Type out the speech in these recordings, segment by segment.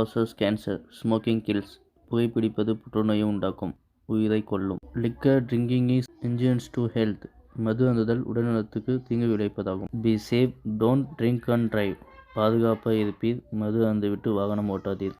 Causes cancer. Smoking kills. புகைப்பிடிப்பது புற்றுநோயை உண்டாக்கும், உயிரை கொல்லும். Liquor drinking is injurious to health. மது அருந்துதல் உடல்நலத்துக்கு தீங்கு விளைவிப்பதாகும். Be safe, don't drink and drive. பாதுகாப்பாக இருப்பீர், மது அருந்திவிட்டு வாகனம் ஓட்டாதீர்.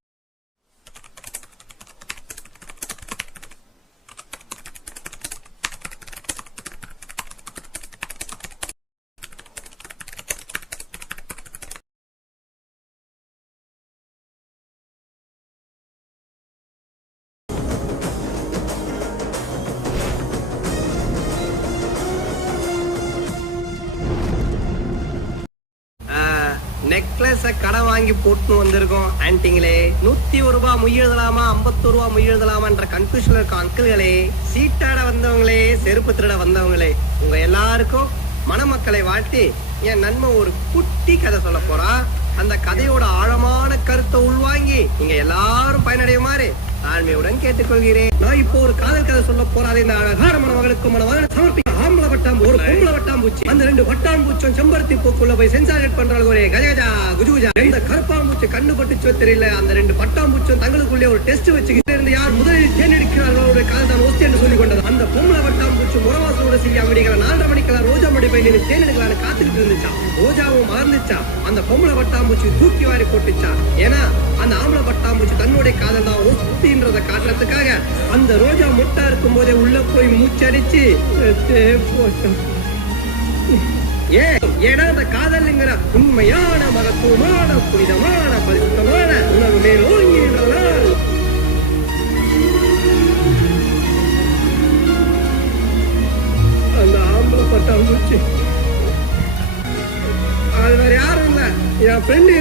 நெக்லஸ கடன் வாங்கி போட்டு வந்திருக்கோம் ஆன்ட்டிங்களே. 101 ரூபாய் மொய் எழுதலாமா 51 ரூபாய் மொய் எழுதலாமான்ற கன்ஃபியூஷன்ல இருக்க அங்கிள்களே, சீட்டாட வந்தவங்களே, செருப்பு திருட வந்தவங்களே, உங்க எல்லாருக்கும் மணமக்களை வாழ்த்தி என் நன்மை ஒரு குட்டி கதை சொல்ல போறா. அந்த கதையோட ஆழமான கருத்தை உள்வாங்கி நீங்க எல்லாரும் பயனடையுமாறு தாழ்மையுடன் கேட்டுக்கொள்கிறேன். நான் இப்போ ஒரு காதல் கதை சொல்ல போறாரு. இந்த அழகான மணமகளுக்கு மணமகனை சமர்ப்பிக்க ஆம்பளை வட்டாம் ஒரு பொம்பளை வட்டாம்பூச்சி. அந்த 2 வட்டாம்பூச்சும் செம்பருத்தி பூக்குள்ள போய் சென்சாரேட் பண்றாங்க. ஒரே கஜகஜா குஜுகுஜா. இந்த கருப்பாம்பூச்சி கண்டுபட்டுச்சோ தெரியல. அந்த 2 பட்டாம்பூச்சும் தங்களுக்குள்ளே ஒரு டெஸ்ட் வச்சுக்கிட்டு இருந்து யார் முதலில் தேர்ந்தெடுக்கிறார்களோ காதல் தான் ஒஸ்தி என்று சொல்லிக் கொண்டது. அந்த பொம்பளை வட்டாம்பூச்சி முறவாசோட செய்ய விடிகளை 4:30 மணிக்கெல்லாம் ரோஜா மடி போய் நின்று தேர்ந்தெடுக்கலான்னு காத்துக்கிட்டு இருந்துச்சா. ரோஜாவும் மறந்துச்சா. அந்த பொம்பளை வட்டாம்பூச்சி தூக்கி வாரி போட்டுச்சா. ஏன்னா அந்த ஆம்பளை பட்டாம்பூச்சி தன்னுடைய காதல் தான் ஒஸ்தின்றதை காட்டுறதுக்காக அந்த ரோஜா முட்டா இருக்கும் போதே உள்ள போய் மூச்சடிச்சு ஏன்னா அந்த காதல்ங்கிற உண்மையான மகத்துவமான புனிதமான பரிசுத்தமான உணவு மேலோங்கி அந்த ஆம்பளை பட்டாம்பூச்சி அது வேற யாரும் இல்ல, என் ஃப்ரெண்டு.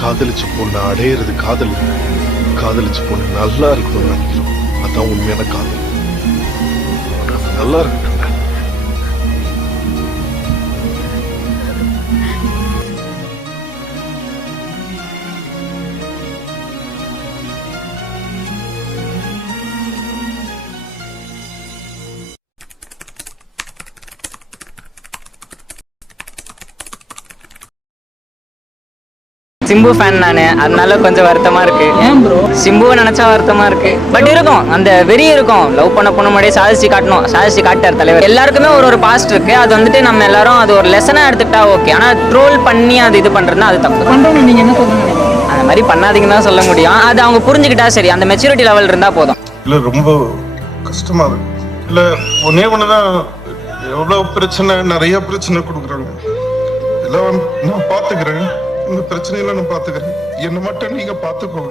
காதலிச்ச பொண்ணு அடையிறது காதல், காதலிச்ச பொண்ணு நல்லா இருக்கணும்னு நினைக்கிறோம். அதான் உண்மையான காதல். நல்லா இருக்கட்டும். சிம்பு ஃபேன் நானு, அதனால கொஞ்சம் வருத்தமா இருக்கு. ஏன் ப்ரோ? சிம்புவை நினைச்சா வருத்தமா இருக்கு. பட் இருக்கும், அந்த வெறி இருக்கும். லவ் பண்ண பொண்ணு முன்னாடியே சாதிச்சு காட்டணும், சாதிச்சு காட்டார் தலைவர். எல்லாருக்குமே ஒரு பாஸ்ட் இருக்கு. அது வந்துட்டு நம்ம எல்லாரும் அது ஒரு லெசனா எடுத்துக்கிட்டா ஓகே. ஆனா ட்ரோல் பண்ணி அது இது பண்றதுன்னா அது தப்பு. பண்றோம். நீங்க என்ன சொல்லுங்க? அந்த மாதிரி பண்ணாதீங்கன்னு தான் சொல்ல முடியும். அது அவங்க புரிஞ்சுக்கிட்டா சரி. அந்த மெச்சூரிட்டி லெவல் இருந்தா போதும். இல்ல ரொம்ப கஷ்டமா இருக்கு. இல்ல ஒன்னே ஒண்ணுதான், எவ்வளவு பிரச்சனை, நிறைய பிரச்சனை கொடுக்குறாங்க. எல்லாம் நான் பாத்துக்கிறேன், இந்த பிரச்சனையெல்லாம் நான் பாத்துக்கிறேன். என்ன மட்டும் நீங்க பாத்துக்கோங்க.